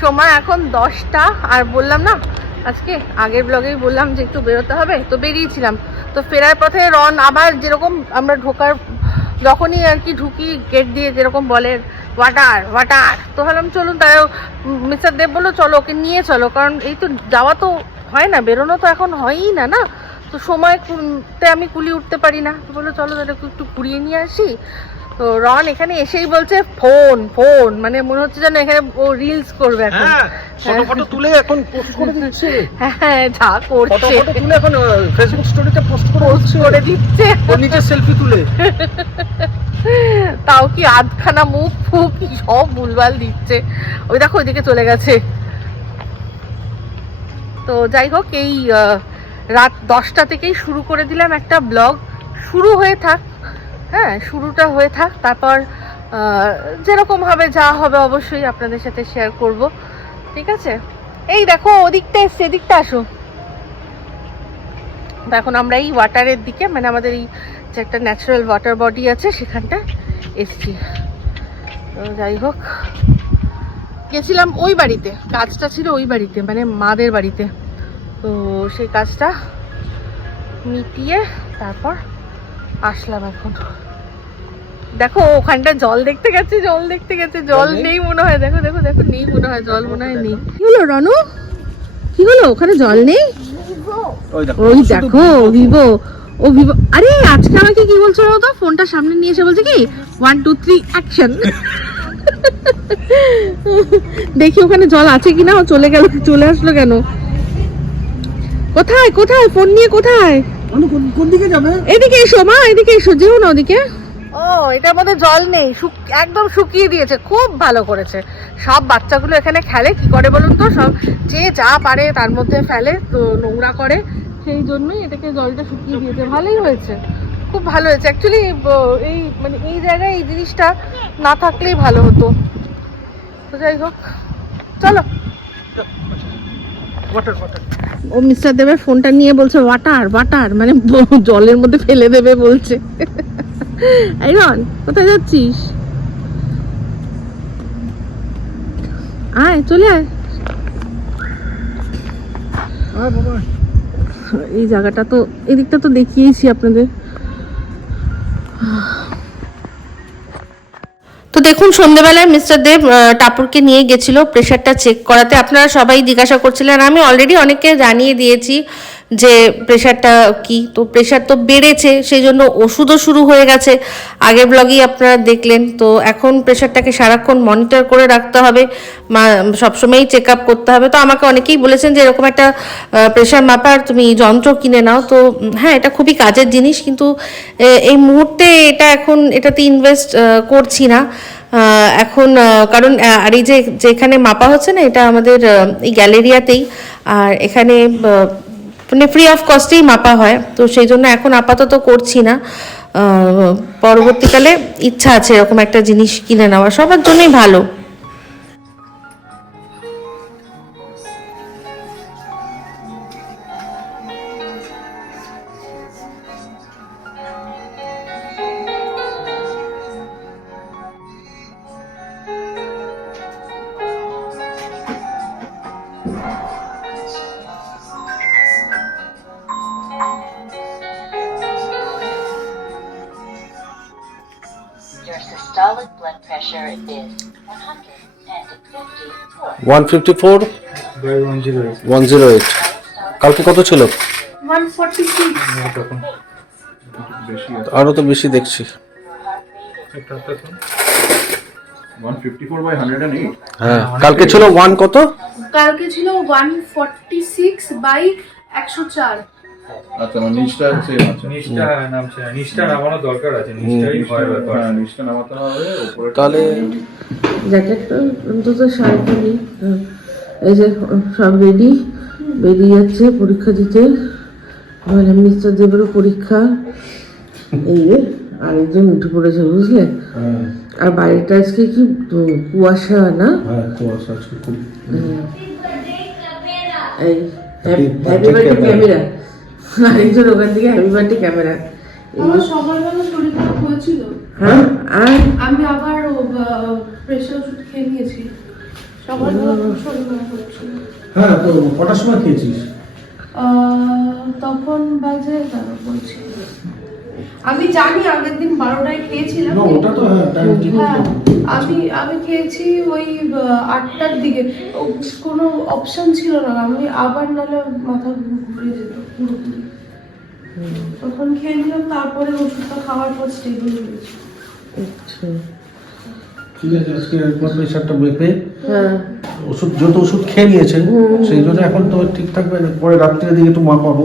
সময় এখন দশটা, আর বললাম না, আজকে আগের ব্লগেই বললাম যে একটু বেরোতে হবে, তো বেরিয়েছিলাম। তো ফেরার পথে রন আবার যেরকম আমরা ঢোকার, যখনই আর কি ঢুকি গেট দিয়ে যেরকম বলে ওয়াটার ওয়াটার তো ভাবলাম চলুন তাই মিস্টার দেব বলল, চলো ওকে নিয়ে চলো। কারণ এই তো যাওয়া তো হয় না, বেরোনো তো এখন হয়ই না না? তো সময় তে আমি কুলি উঠতে পারি না। বলল, চলো তাহলে একটু ঘুরিয়ে নিয়ে আসি। তো রন এখানে এসেই বলছে ফোন ফোন। মানে মনে হচ্ছে যেন এখানে ও রিলস করবে এখন। হ্যাঁ ফটো ফটো তুলে এখন পোস্ট করে দিচ্ছে। হ্যাঁ যা করছে। ফটো ফটো তুলে এখন ফেসবুক স্টোরিতে পোস্ট করে পোস্ট করে দিচ্ছে। ওর নিজের সেলফি তুলে। তাও কি আধখানা মুখ ফুক সব ভুলভাল দিচ্ছে। ওই দেখো ওইদিকে চলে গেছে। তো যাই হোক এই রাত দশটা থেকেই শুরু করে দিলাম একটা ব্লগ। শুরু হয়ে থাক হ্যাঁ শুরুটা হয়ে থাক, তারপর যেরকম হবে যা হবে অবশ্যই আপনাদের সাথে শেয়ার করব, ঠিক আছে? এই দেখো, ওদিকটা এসছে, এদিকটা আসো। এখন আমরা এই ওয়াটারের দিকে মানে আমাদের এই যে একটা ন্যাচারাল ওয়াটার বডি আছে, সেখানটা এসছি। যাই হোক, গেছিলাম ওই বাড়িতে, কাজটা ছিল ওই বাড়িতে মানে মাদের বাড়িতে। তো সেই কাজটা মিটিয়ে, তারপর আসলাম এখন। দেখো ওখানটা জল দেখতে গেছে জল দেখতে গেছে জল নেই? মনে হয়। দেখো দেখো দেখো নেই মনে হয় জল মনে হয় নেই। কি হলো রনু? কি হলো ওখানে জল নেই? ওই দেখো। ভিভো। ও ভিভো। আরে আজকে আমাকে কি বলছো তো? ফোনটা সামনে নিয়ে এসে বলছে কি? ওয়ান টু থ্রি অ্যাকশন দেখি ওখানে জল আছে কিনা ও চলে গেল চলে আসলো কেন? কোথায় কোথায়? ফোন নিয়ে কোথায়? কোন- কোন দিকে যাবে? এদিকে এসো মা এদিকে এসো যেও না ওদিকে। ও এটার মধ্যে জল নেই শুক- একদম শুকিয়ে দিয়েছে খুব ভালো করেছে। সব বাচ্চাগুলো এখানে খেলে কি করে বলুন তো? সব যে যা পারে তার মধ্যে ফেলে তো নোংরা করে। সেই জন্যই এটাকে জলটা শুকিয়ে দিয়েছে ভালোই হয়েছে। খুব ভালো হয়েছে। অ্যাকচুয়ালি এই মানে এই জায়গায় এই জিনিসটা না থাকলেই ভালো হতো। তো যাই হোক চলো। ও মিস্টার দেবের ফোনটা নিয়ে বলছে ওয়াটার ওয়াটার মানে জলের মধ্যে ফেলে দেবে বলছে। এই রন কোথায় যাচ্ছিস? আয় চলে আয়। এই জায়গাটা তো এদিকটা তো দেখিয়েছি আপনাদের। তো দেখুন, সন্ধ্যেবেলায় মিস্টার দেব টাপুরকে নিয়ে গেছিল প্রেশারটা চেক করাতে। আপনারা সবাই জিজ্ঞাসা করছিলেন, আমি অলরেডি অনেককে জানিয়ে দিয়েছি যে প্রেশারটা কি? তো প্রেশার তো বেড়েছে সেই জন্য ওষুধও শুরু হয়ে গেছে। আগের ব্লগেই আপনারা দেখলেন। তো এখন প্রেশারটাকে সারাক্ষণ মনিটর করে রাখতে হবে। সবসময়ই চেক আপ করতে হবে। তো আমাকে অনেকেই বলেছেন যে এরকম একটা প্রেশার মাপার তুমি যন্ত্র কিনে নাও। তো হ্যাঁ এটা খুবই কাজের জিনিস। কিন্তু এই মুহূর্তে এটা এখন, এটাতে ইনভেস্ট করছি না। এখন কারণ আর এই যে, যেখানে মাপা হচ্ছে না, এটা আমাদের এই গ্যালেরিয়াতেই আর এখানে মানে ফ্রি অফ কস্টেই মাপা হয়। তো সেই জন্য এখন আপাতত করছি না। পরবর্তীকালে ইচ্ছা আছে এরকম একটা জিনিস কিনে নেওয়া। সবার জন্যই ভালো। One fifty four? One zero eight. কালকে কত ছিল? আরও তো বেশি দেখছি। One fifty-four by hundred and eight. হ্যাঁ কালকে ছিল ওয়ান কত? কালকে ছিল ওয়ান ফর্টি সিক্স বাই একশো চার। আচ্ছা সেম আছে নিচটা নামছে না নিচটা নামানো দরকার আছে নিচটাই ভয় ব্যাপার হ্যাঁ নিচটা নামাতে হবে উপরে তাহলে জ্যাকেটটা অন্তত নিই এই যে সব রেডি বেরিয়ে যাচ্ছে পরীক্ষা দিতে মানে মিস্টার দেবেরও পরীক্ষা এই যে আরেকজন উঠে পড়েছে বুঝলে আর বাইরেটা আজকে কি কুয়াশা না হ্যাঁ কুয়াশা আজকে খুব এই হ্যাপি বার্থডে ক্যামেরা আরেকজন ওখান থেকে হ্যাপি বার্থডে ক্যামেরা আমার সকালবেলা শরীর খারাপ হয়েছিল। হ্যাঁ আর? আমি আবার প্রেশার ওষুধ খেয়ে নিয়েছি। সকালবেলা খুব শরীর খারাপ হ্যাঁ তো কটার সময় খেয়েছিস? তখন বাজে বলছি। আমি জানি আগের দিন বারোটায় খেয়েছিলাম ওটা তো হ্যাঁ হ্যাঁ আমি আমি খেয়েছি ওই আটটার দিকে। কোনো অপশন ছিল না আমি আবার নাহলে মাথা ঘুরে যেত পুরোপুরি। তখন খেয়ে নিলাম তারপরে ওষুধটা খাওয়ার পর স্টেবল হয়েছে ঠিক আছে আজকে একবার প্রেশারটা মেপে ওষুধ যত ওষুধ খেয়ে নিয়েছেন সেই জন্য এখন তো ঠিক থাকবে পরে রাত্রির দিকে একটু মাপাবো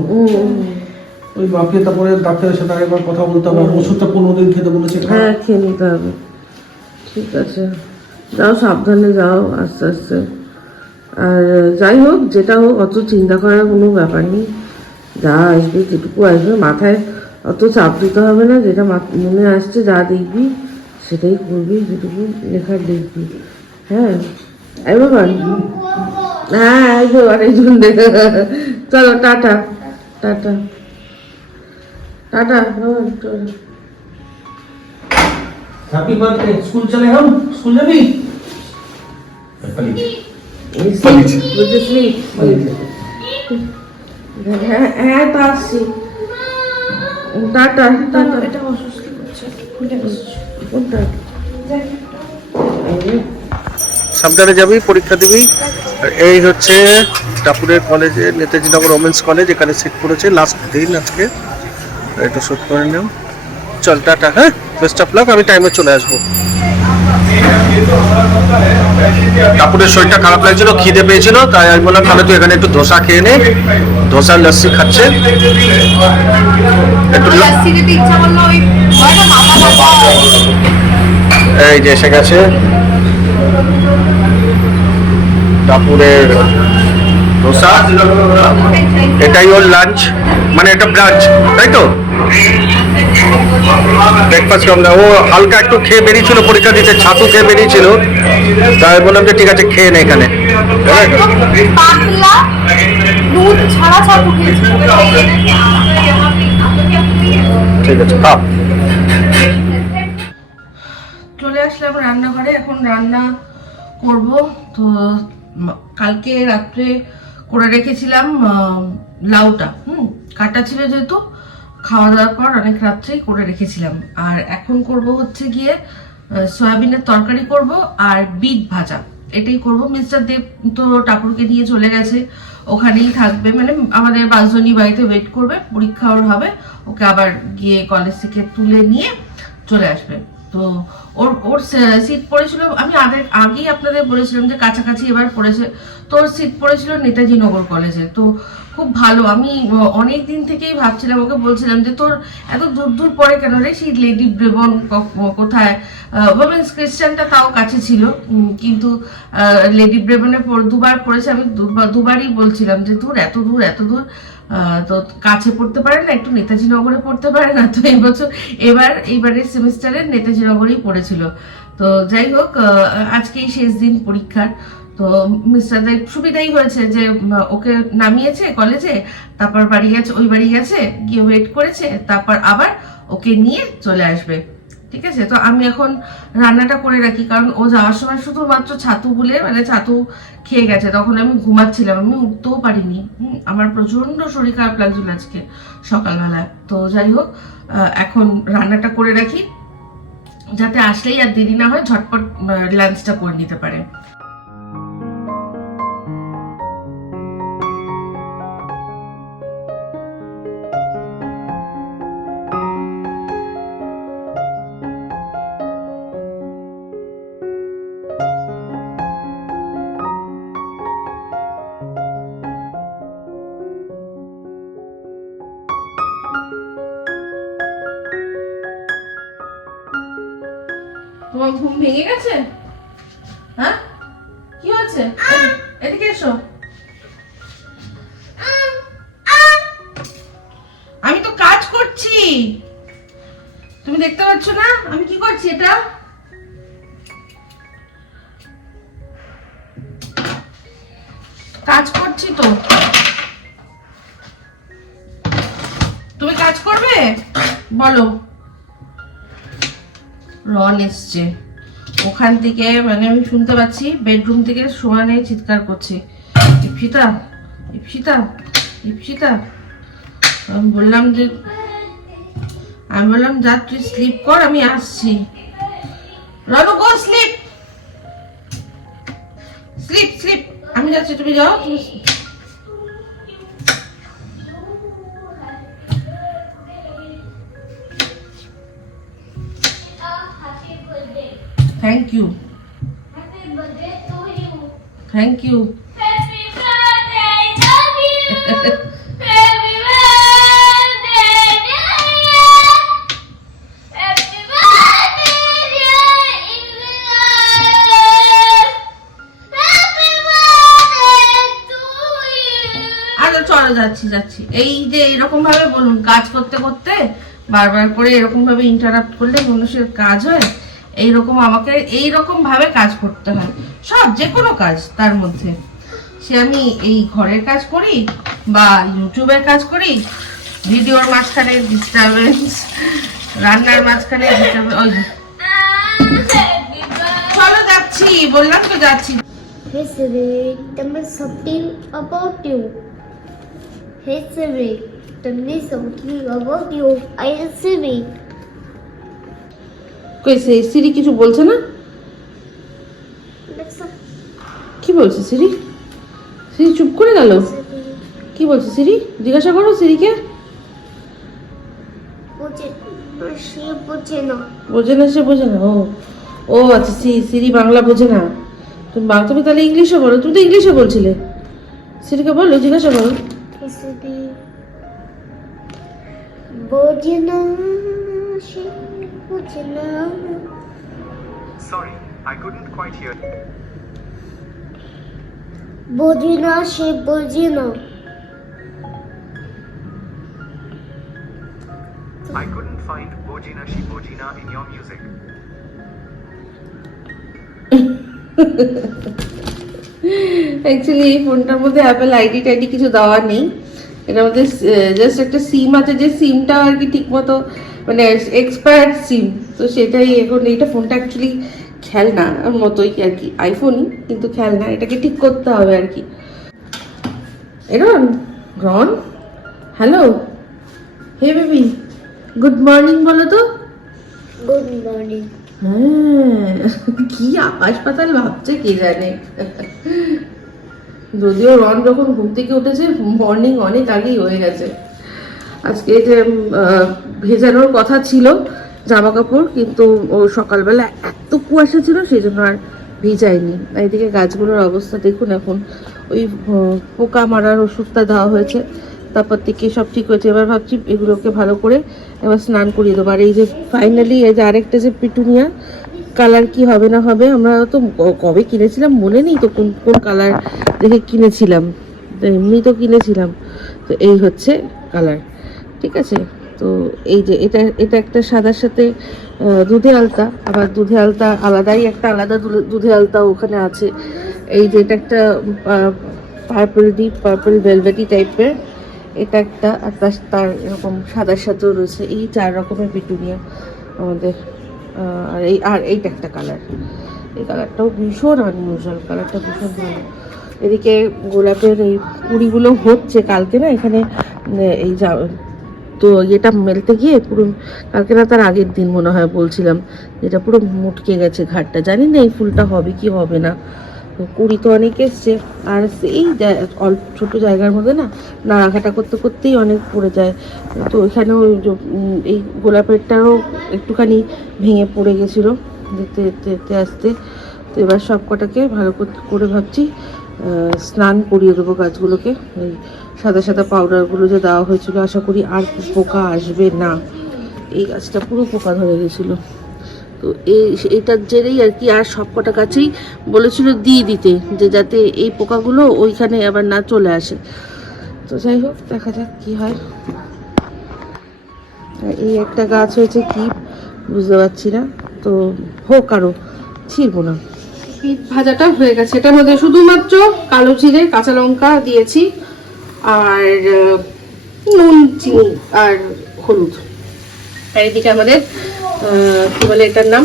ওই মাপিয়ে তারপরে ডাক্তারের সাথে আরেকবার কথা বলতে হবে ওষুধটা পনেরো দিন খেতে বলেছে। হ্যাঁ খেয়ে নিতে হবে। ঠিক আছে। যাও সাবধানে যাও আস্তে আস্তে। আর যাই হোক যেটা হোক অত চিন্তা করার কোনো ব্যাপার নেই। যা আসবে যেটুকু আসবে মাথায় অত চাপ দিতে হবে না যেটা মনে আসছে যা দেখবি সেটাই করবি যেটুকু লেখার দেখবি। হ্যাঁ? এই বাবা। হ্যাঁ এই আরেকজন দেখে চলো tata. Tata. Tata happy birthday school চলে স্কুল যাবি? হ্যাঁ হ্যাঁ তা আসছি। টাটা এটা করছে। কোনটা? সাবধানে যাবি পরীক্ষা দিবি। আর এই হচ্ছে টাপুরের কলেজে নেতাজি নগর ওমেন্স কলেজ এখানে সিট পড়েছে। লাস্ট দিন আজকে। এটা শুট করে নিও। চল, টাটা হ্যাঁ? বেস্ট অফ লাক আমি টাইমে চলে আসব। টাপুরের শরীরটা খারাপ লাগছিল, খিদে পেয়েছিল, তাই আমি বললাম, তাহলে তুই এখানে একটু ধোসা খেয়ে নে। ধোসা লস্যি খাচ্ছে। একটু এই যে এসে গেছে। টাপুরের ধোসা এটাই ওর লাঞ্চ মানে এটা ব্রাঞ্চ তাই তো? ব্রেকফাস্ট আমরা ও হালকা একটু খেয়ে বেরিয়েছিল পরীক্ষা দিতে ছাতু খেয়ে বেরিয়েছিল। তাই বললাম যে ঠিক আছে খেয়ে নে এখানে। ঠিক আছে খাও চলে আসলাম রান্নাঘরে এখন রান্না করব। তো কালকে রাত্রে করে রেখেছিলাম লাউটা, হুম, কাটা ছিল যেহেতু, খাওয়া দাওয়ার পর অনেক রাত্রেই করে রেখেছিলাম। আর এখন করব হচ্ছে গিয়ে সয়াবিনের তরকারি করব আর বিট ভাজা। এটাই করব। মিস্টার দেব তো টাপুরকে নিয়ে চলে গেছে। ওখানেই থাকবে। মানে আমাদের বাসজনী বাড়িতে ওয়েট করবে। পরীক্ষা ওর হবে। ওকে আবার গিয়ে কলেজ থেকে তুলে নিয়ে চলে আসবে। তো ওর ওর সিট পড়েছিল। আমি আগে, আগেই আপনাদের বলেছিলাম যে কাছাকাছি এবার পড়েছে তো ওর সিট পড়েছিল নেতাজি নগর কলেজে তো খুব ভালো। আমি অনেক দিন থেকেই ভাবছিলাম, ওকে বলছিলাম যে, তোর এত দূর দূর পরে কেন রে? সেই লেডি ব্রেবন কোথায়? ওমেন্স ক্রিশ্চানটা তাও কাছে ছিল। কিন্তু লেডি ব্রেবনে দুবার পড়েছে। আমি দুবার- দুবারই বলছিলাম যে দূর এত দূর এত দূর তো কাছে পড়তে পারে না, একটু নেতাজি নগরে পড়তে পারে না। তো এই বছর এবার এইবারের সেমিস্টারে নেতাজি নগরেই পড়েছিল। তো যাই হোক আজকেই শেষ দিন পরীক্ষার। তো মিস্টার দেব, সুবিধাই হয়েছে যে ওকে নামিয়েছে কলেজে তারপর বাড়ি গেছে, ওই বাড়ি গেছে, গিয়ে ওয়েট করেছে, তারপর আবার ওকে নিয়ে চলে আসবে। ঠিক আছে? তো আমি এখন রান্নাটা করে রাখি, কারণ ও যাওয়ার সময় শুধুমাত্র ছাতু বলে মানে ছাতু খেয়ে গেছে, তখন আমি ঘুমাচ্ছিলাম, আমি উঠতেও পারিনি। আমার প্রচণ্ড শরীর খারাপ লাগছিল আজকে সকালবেলায়। তো যাই হোক এখন রান্নাটা করে রাখি। যাতে আসলেই আর দেরি না হয় ঝটপট লাঞ্চটা করে নিতে পারে। ঘুম ভেঙে গেছে? হ্যাঁ? কি হয়েছে? এদিকে এসো। আমি তো কাজ করছি। তুমি দেখতে পাচ্ছ না? আমি কি করছি এটা? কাজ করছি তো। তুমি কাজ করবে? বলো। রন এসছে। ওখান থেকে মানে আমি শুনতে পাচ্ছি, বেডরুম থেকে সুমানে চিৎকার করছে। ইপসিতা ইপসিতা ইপসিতা। আমি বললাম যে, আমি বললাম, যা, তুই স্লিপ কর, আমি আসছি। Ronu go sleep sleep sleep আমি যাচ্ছি, তুমি যাও। তুমি থ্যাংক ইউ আচ্ছা চলো যাচ্ছি যাচ্ছি। এই যে এরকম ভাবে বলুন কাজ করতে করতে বারবার করে এরকম ভাবে ইন্টারাপ্ট করলে মানুষের কাজ হয়। এইরকম আমাকে এই রকম ভাবে কাজ করতে হয়। সব যে কোনো কাজ তার মধ্যে সে আমি এই ঘরের কাজ করি বা ইউটিউবের কাজ করি ভিডিওর মাঝখানে ডিস্টারবেন্স রান্নার মাঝখানে চলো যাচ্ছি বললাম তো যাচ্ছি Hey Siri, tell me something about you. Hey Siri, tell me something about you. I am Siri. কই সিরি কিছু বলছে না Alexa, কি বলছে সিরি সিরি চুপ করে গেল? কি বলছে সিরি জিজ্ঞাসা করো সিরিকে বুঝে সে বুঝে না। বোঝে না সে বোঝে না ও। ও আচ্ছা সি সিরি বাংলা বোঝে না। তুমি বাংলা তুমি তাহলে ইংলিশে বলো তুমি তো ইংলিশে বলছিলে। সিরিকে বলো জিজ্ঞাসা করো। বুঝে না সে বুঝে না। Sorry, I couldn't quite hear. বুঝে না সে বুঝে না। I couldn't find Bojina Shi Bojina in your music. Actually এই ফোনটার মধ্যে অ্যাপেল আইডি টাইডি কিছু দেওয়া নেই। এটার মধ্যে জাস্ট একটা সিম আছে যে সিমটা আর কি ঠিক মতো মানে এক্সপায়ার্ড সিম তো সেটাই এখন এইটা ফোনটা অ্যাকচুয়ালি খেলনা মতোই আর কি আইফোনই কিন্তু খেলনা এটাকে ঠিক করতে হবে আর কি। Aaron Ron hello hey baby good morning বলো তো। গুড মর্নিং হ্যাঁ কি আকাশ পাতাল ভাবছে কে জানে। যদিও রন যখন ঘুম থেকে উঠেছে মর্নিং অনেক আগেই হয়ে গেছে। আজকে যে ভেজানোর কথা ছিল জামা কাপড় কিন্তু ও সকালবেলা এত কুয়াশা ছিল, সেই জন্য আর ভিজায়নি। এদিকে গাছগুলোর অবস্থা দেখুন এখন। ওই পোকা মারার ওষুধটা দেওয়া হয়েছে। তারপর থেকে সব ঠিক হয়েছে। এবার ভাবছি এগুলোকে ভালো করে এবার স্নান করিয়ে দেবো। আর এই যে ফাইনালি এই যে আরেকটা যে পিটুনিয়া কালার কি হবে না হবে, আমরা তো কবে কিনেছিলাম মনে নেই তো কোন কোন কালার দেখে কিনেছিলাম। এমনি তো কিনেছিলাম। তো এই হচ্ছে কালার ঠিক আছে? তো এই যে এটা এটা একটা সাদার সাথে দুধে আলতা, আবার দুধে আলতা আলাদাই একটা আলাদা দুধে- আলতা ওখানে আছে। এই যে এটা একটা পার্পল ডিপ পার্পল ভেলভেটি টাইপের এটা একটা, আর তার এরকম সাদার সাথেও রয়েছে। এই চার রকমের পিটুনিয়া আমাদের আর এই, আর এইটা একটা কালার এই কালারটাও ভীষণ আনইউজুয়াল কালারটা ভীষণ ভালো। এদিকে গোলাপের এই কুড়িগুলো হচ্ছে, কালকে না এখানে এই তো এটা মেলতে গিয়ে পুরো, কালকে না তার আগের দিন মনে হয় বলছিলাম যেটা পুরো মুটকে গেছে ঘাটটা। জানি না এই ফুলটা হবে কি হবে না। তো কুড়ি তো অনেক এসছে। আর সেই অল্প ছোটো জায়গার মধ্যে না নাড়াঘাটা করতে করতেই অনেক পড়ে যায়। তো এখানেও ওই এই গোলাপেরটারও একটুখানি ভেঙে পড়ে গেছিল যেতে যেতে যেতে আসতে। তো এবার সব কটাকে ভালো করে ভাবছি স্নান করিয়ে দেবো গাছগুলোকে। ওই সাদা সাদা পাউডারগুলো যে দেওয়া হয়েছিল, আশা করি আর পোকা আসবে না। এই গাছটা পুরো পোকা ধরে গেছিল। তো এই এটার জেরেই আর কি, আর সব কটা গাছেই বলেছিল দিয়ে দিতে, যে যাতে এই পোকাগুলো ওইখানে আবার না চলে আসে। তো যাই হোক, দেখা যাক কি হয়। এই একটা গাছ হয়েছে কি, বুঝতে পারছি না। তো হোক আরও, ছিড়বো না। ভাজাটা হয়ে গেছে। এটার মধ্যে শুধুমাত্র কালো জিরে, কাঁচা লঙ্কা দিয়েছি। আর নুন চিনি আর হলুদ। আর এদিকে আমাদের কি বলে এটার নাম?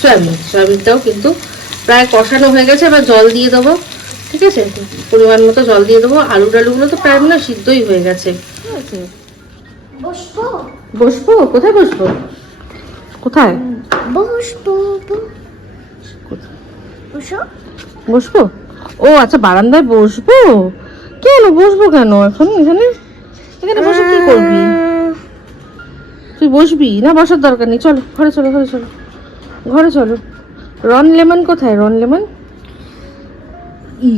সয়াবিন। সয়াবিনটাও কিন্তু প্রায় কষানো হয়ে গেছে এবার জল দিয়ে দেবো ঠিক আছে? পরিমাণ মতো জল দিয়ে দেবো। আলু টালুগুলো তো প্রায় মনে সিদ্ধই হয়ে গেছে। ঠিক আছে বসবো? বসবো? কোথায় বসবো? কোথায়? বসবো বসো। বসবো? ও আচ্ছা বারান্দায় বসবো? কেন? বসবো কেন এখন? এখানে? এখানে বসে কি করবি? তুই বসবি? না বসার দরকার নেই। চলো ঘরে চলো ঘরে চলো। ঘরে চলো। রন লেমন কোথায়? Ron lemon? ই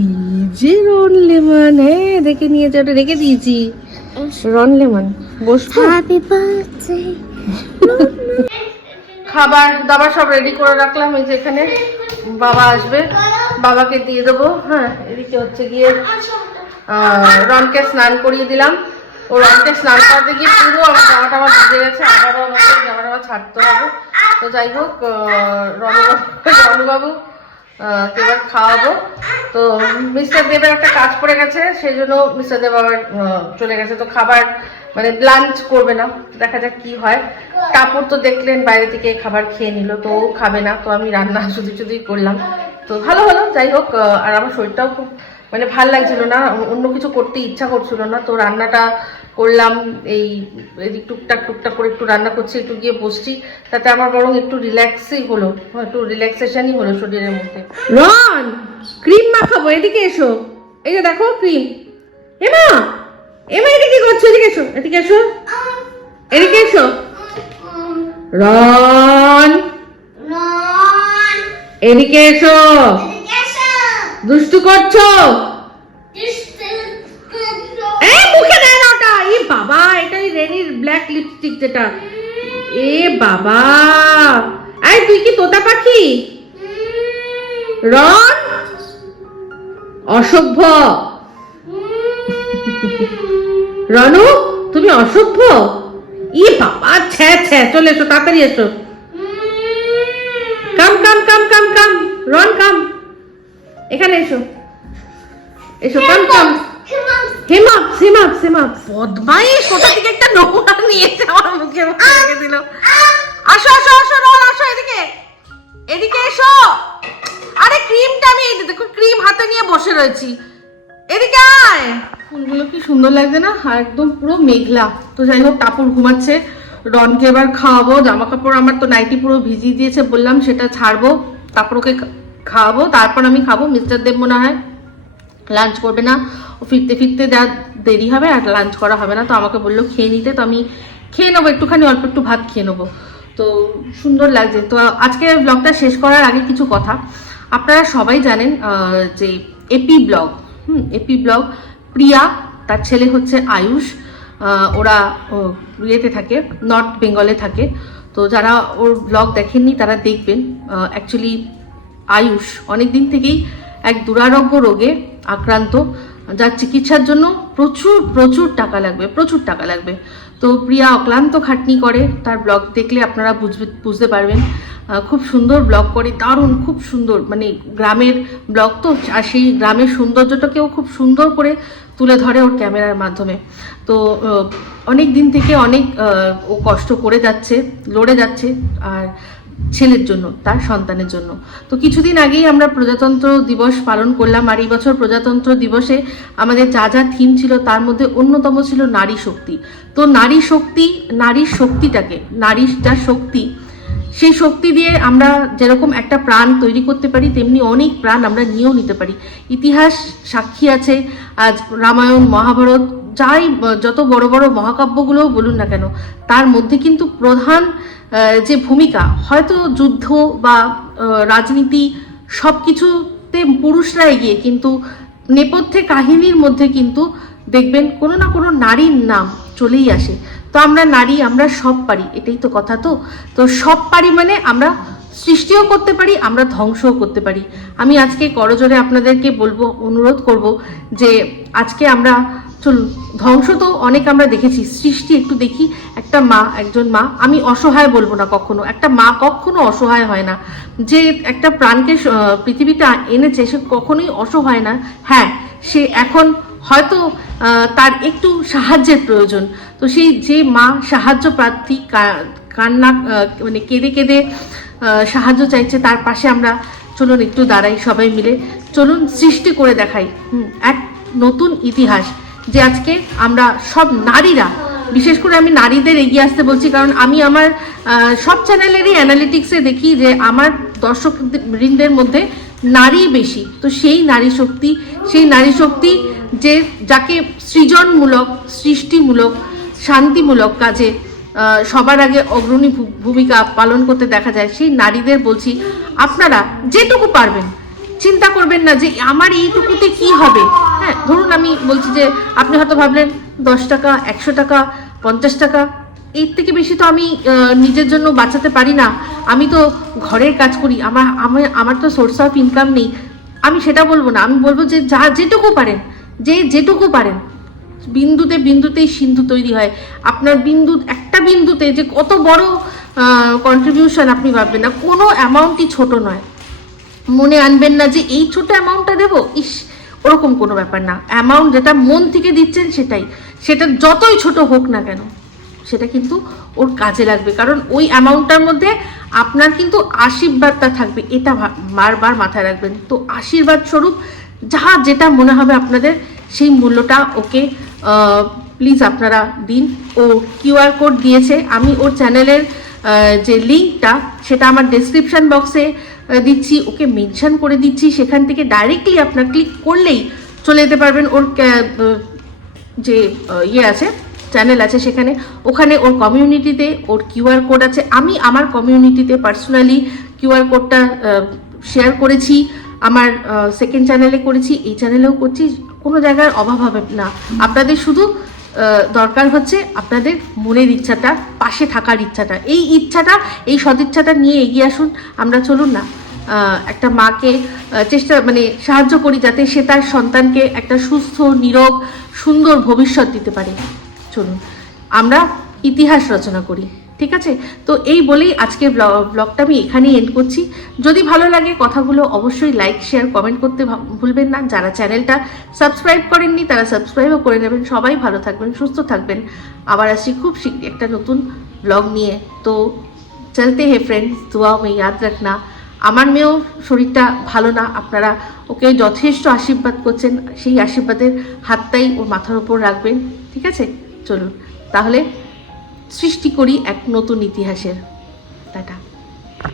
যে রন লেমন হ্যাঁ দেখে নিয়েছে ওটা রেখে দিয়েছি। রন লেমন বসবো? খাবার দাবার সব রেডি করে রাখলাম এই যে এখানে বাবা আসবে। বাবাকে দিয়ে দেবো হ্যাঁ এদিকে হচ্ছে গিয়ে রনকে স্নান করিয়ে দিলাম। ও রনকে স্নান করাতে গিয়ে পুরো আমার জামাটা আমার ভিজে গেছে আবারও আমাকে জামাটা আমার ছাড়তে হবে। তো যাই হোক আহ, রনবাবু এবার খাওয়াবো। তো মিস্টার দেবের একটা কাজ পড়ে গেছে সেই জন্য মিস্টার দেব আবার চলে গেছে। তো খাবার মানে লাঞ্চ করবে না দেখা যাক কি হয়। কাপড় তো দেখলেন বাইরে থেকে খাবার খেয়ে নিল তো খাবে না তো আমি রান্না শুধু শুধুই করলাম। তো ভালো হলো যাই হোক আর আমার শরীরটাও খুব মানে ভালো লাগছিল না অন্য কিছু করতে ইচ্ছা করছিল না। তো রান্নাটা করলাম এই এদিক টুকটাক টুকটাক করে একটু রান্না করছি একটু গিয়ে বসছি। তাতে আমার বরং একটু রিল্যাক্সই হলো একটু রিল্যাক্সেশনই হলো শরীরের মধ্যে। রন ক্রিম মাখাবো এদিকে এসো। এই যে দেখো ক্রিম এমা এমা এদিকে কি করছ এদিকে এসো এদিকে এসো। এদিকে এসো। রন। এদিকে এসো। দুষ্টু করছ? এ, মুখে দেয় না ওটা এ বাবা এটাই রেনির ব্ল্যাক লিপস্টিক যেটা। এ বাবা। এই, তুই কি তোতা পাখি? রন? অসভ্য। রনু, তুমি অসভ্য? ই বাবা, ছ্যা ছ্যা, চলে এসো, তাড়াতাড়ি এসো। Come come come come come. Ron, come. এখানে এসো। এসো কাম কাম হেমাপ হেমাপ হেমাপ বদমাইশ কোথা থেকে একটা নোংরা নিয়েছে আমার মুখের মধ্যে রেখে দিল। আসো আসো আসো রন আসো এদিকে। এদিকে এসো। আরে ক্রিমটা আমি এই দেখো ক্রিম হাতে নিয়ে বসে রয়েছি। এদিকে আয়। ফুলগুলো কি সুন্দর লাগছে না? আর একদম পুরো মেঘলা। তো যাই হোক টাপুর ঘুমাচ্ছে। রনকে এবার খাওয়াবো। জামা কাপড় আমার তো নাইটি পুরো ভিজিয়ে দিয়েছে বললাম সেটা ছাড়বো। তারপর ওকে খাওয়াবো তারপর আমি খাব। মিস্টার দেব মনে হয় লাঞ্চ করবে না। ও ফিরতে ফিরতে যা দেরি হবে আর লাঞ্চ করা হবে না। তো আমাকে বলল, খেয়ে নিতে। তো আমি খেয়ে নেব, একটুখানি অল্প একটু ভাত খেয়ে নেব। তো সুন্দর লাগছে। তো আজকে ব্লগটা শেষ করার আগে কিছু কথা। আপনারা সবাই জানেন যে এপি ব্লগ হুম, এপি ব্লগ প্রিয়া, তার ছেলে হচ্ছে আয়ুষ ওরা ইয়েতে থাকে, নর্থ বেঙ্গলে থাকে। তো যারা ওর ব্লগ দেখেননি, তারা দেখবেন। অ্যাকচুয়ালি আয়ুষ। অনেক দিন থেকেই এক দুরারোগ্য রোগে আক্রান্ত, যার চিকিৎসার জন্য প্রচুর প্রচুর টাকা লাগবে, প্রচুর টাকা লাগবে। তো প্রিয়া অক্লান্ত খাটনি করে, তার ব্লগ দেখলে আপনারা বুঝবে, বুঝতে পারবেন। খুব সুন্দর ব্লগ করে, দারুণ, খুব সুন্দর মানে গ্রামের ব্লগ তো, আর সেই গ্রামের সৌন্দর্যটাকেও খুব সুন্দর করে তুলে ধরে ওর ক্যামেরার মাধ্যমে। তো অনেক দিন থেকে অনেক ও কষ্ট করে যাচ্ছে, লড়ে যাচ্ছে, আর ছেলের জন্য, তার সন্তানের জন্য। তো কিছুদিন আগেই আমরা প্রজাতন্ত্র দিবস পালন করলাম আর এই বছর প্রজাতন্ত্র দিবসে আমাদের যা যা থিম ছিল তার মধ্যে অন্যতম ছিল নারী শক্তি। তো নারী শক্তি, নারীর শক্তিটাকে, নারীর যা শক্তি, সেই শক্তি দিয়ে আমরা যেরকম একটা প্রাণ তৈরি করতে পারি, তেমনি অনেক প্রাণ আমরা নিয়েও নিতে পারি। ইতিহাস সাক্ষী আছে, আজ রামায়ণ, মহাভারত, যাই, যত বড় বড় মহাকাব্যগুলোও বলুন না কেন, তার মধ্যে কিন্তু প্রধান যে ভূমিকা, হয়তো যুদ্ধ বা রাজনীতি সব কিছুতে পুরুষরা এগিয়ে, কিন্তু নেপথ্যে কাহিনীর মধ্যে কিন্তু দেখবেন কোনো না কোনো নারীর নাম চলেই আসে। তো আমরা নারী, আমরা সব পারি, এটাই তো কথা তো। তো সব পারি মানে আমরা সৃষ্টিও করতে পারি, আমরা ধ্বংসও করতে পারি। আমি আজকে করজোরে আপনাদেরকে বলব, অনুরোধ করব যে আজকে আমরা চলুন ধ্বংস তো অনেক আমরা দেখেছি। সৃষ্টি একটু দেখি একটা মা একজন মা। আমি অসহায় বলব না কখনো। একটা মা কখনো অসহায় হয় না। যে একটা প্রাণকে পৃথিবীতে এনেছে সে কখনোই অসহায় না। হ্যাঁ সে এখন হয়তো তার একটু সাহায্যের প্রয়োজন। তো সেই যে মা সাহায্য প্রার্থী কান্না মানে কেঁদে কেঁদে সাহায্য চাইছে তার পাশে আমরা চলুন একটু দাঁড়াই সবাই মিলে। চলুন সৃষ্টি করে দেখাই। হুম, এক নতুন ইতিহাস। যে আজকে আমরা সব নারীরা, বিশেষ করে আমি নারীদের এগিয়ে আসতে বলছি, কারণ আমি আমার সব চ্যানেলেরই অ্যানালিটিক্সে দেখি যে আমার দর্শক বৃন্দের মধ্যে নারী বেশি। তো সেই নারী শক্তি, সেই নারী শক্তি যে যাকে সৃজনমূলক, সৃষ্টিমূলক, শান্তিমূলক কাজে সবার আগে অগ্রণী ভূমিকা পালন করতে দেখা যায়, সেই নারীদের বলছি, আপনারা যেটুকু পারবেন, চিন্তা করবেন না যে আমার এইটুকুতে কি হবে। হ্যাঁ ধরুন আমি বলছি যে আপনি হয়তো ভাবলেন দশ টাকা, একশো টাকা, পঞ্চাশ টাকা, এর থেকে বেশি তো আমি নিজের জন্য বাঁচাতে পারি না। আমি তো ঘরের কাজ করি, আমার আমার আমার তো সোর্স অফ ইনকাম নেই। আমি সেটা বলব না, আমি বলব যে যা যেটুকু পারেন, যে যেটুকু পারেন, বিন্দুতে বিন্দুতেই সিন্ধু তৈরি হয়। আপনার বিন্দু, একটা বিন্দুতে যে কত বড় কন্ট্রিবিউশন আপনি ভাববেন না, কোনো অ্যামাউন্টই ছোট নয়। মনে আনবেন না যে এই ছোট অ্যামাউন্টটা দেবো, ইস ওরকম কোনো ব্যাপার না। অ্যামাউন্ট যেটা মন থেকে দিচ্ছেন সেটাই। সেটা যতই ছোট হোক না কেন, সেটা কিন্তু ওর কাজে লাগবে। কারণ ওই অ্যামাউন্টটার মধ্যে আপনার কিন্তু আশীর্বাদটা থাকবে, এটা বারবার মাথায় রাখবেন। তো আশীর্বাদ স্বরূপ যা যেটা মনে হবে আপনাদের, সেই মূল্যটা ওকে প্লিজ আপনারা দিন। ও কিউআর কোড দিয়েছে। আমি ওর চ্যানেলের যে লিঙ্কটা সেটা আমার ডেসক্রিপশন বক্সে দিচ্ছি, ওকে মেনশন করে দিচ্ছি, সেখান থেকে ডাইরেক্টলি আপনার ক্লিক করলেই চলে যেতে পারবেন ওর যে ইয়ে আছে চ্যানেল আছে সেখানে। ওখানে ওর কমিউনিটিতে ওর কিউআর কোড আছে। আমি আমার কমিউনিটিতে পার্সোনালি কিউআর কোডটা শেয়ার করেছি, আমার সেকেন্ড চ্যানেলে করেছি, এই চ্যানেলেও করছি, কোনো জায়গার অভাব হবে না। আপনাদের শুধু দরকার হচ্ছে আপনাদের মনের ইচ্ছাটা, পাশে থাকার ইচ্ছাটা। এই ইচ্ছাটা, এই সদিচ্ছাটা নিয়ে এগিয়ে আসুন, আমরা চলুন না। একটা মাকে চেষ্টা মানে সাহায্য করি যাতে সে তার সন্তানকে একটা সুস্থ, নিরোগ, সুন্দর ভবিষ্যৎ দিতে পারে। চলুন, আমরা ইতিহাস রচনা করি, ঠিক আছে? তো এই বলেই আজকের ব্লগটা আমি এখানেই এন্ড করছি। যদি ভালো লাগে কথাগুলো, অবশ্যই লাইক শেয়ার কমেন্ট করতে ভুলবেন না। যারা চ্যানেলটা সাবস্ক্রাইব করেননি, তারা সাবস্ক্রাইবও করে নেবেন। সবাই ভালো থাকবেন, সুস্থ থাকবেন। আবার আসছি খুব শীঘ্রই একটা নতুন ব্লগ নিয়ে। তো চলতে হে ফ্রেন্ডস দোয়া মে ইয়াদ রাখনা। আমার মেয়েও শরীরটা ভালো না, আপনারা ওকে যথেষ্ট আশীর্বাদ করছেন, সেই আশীর্বাদের হাতটাই ওর মাথার ওপর রাখবেন, ঠিক আছে? চলুন, তাহলে সৃষ্টি করি এক নতুন ইতিহাসের।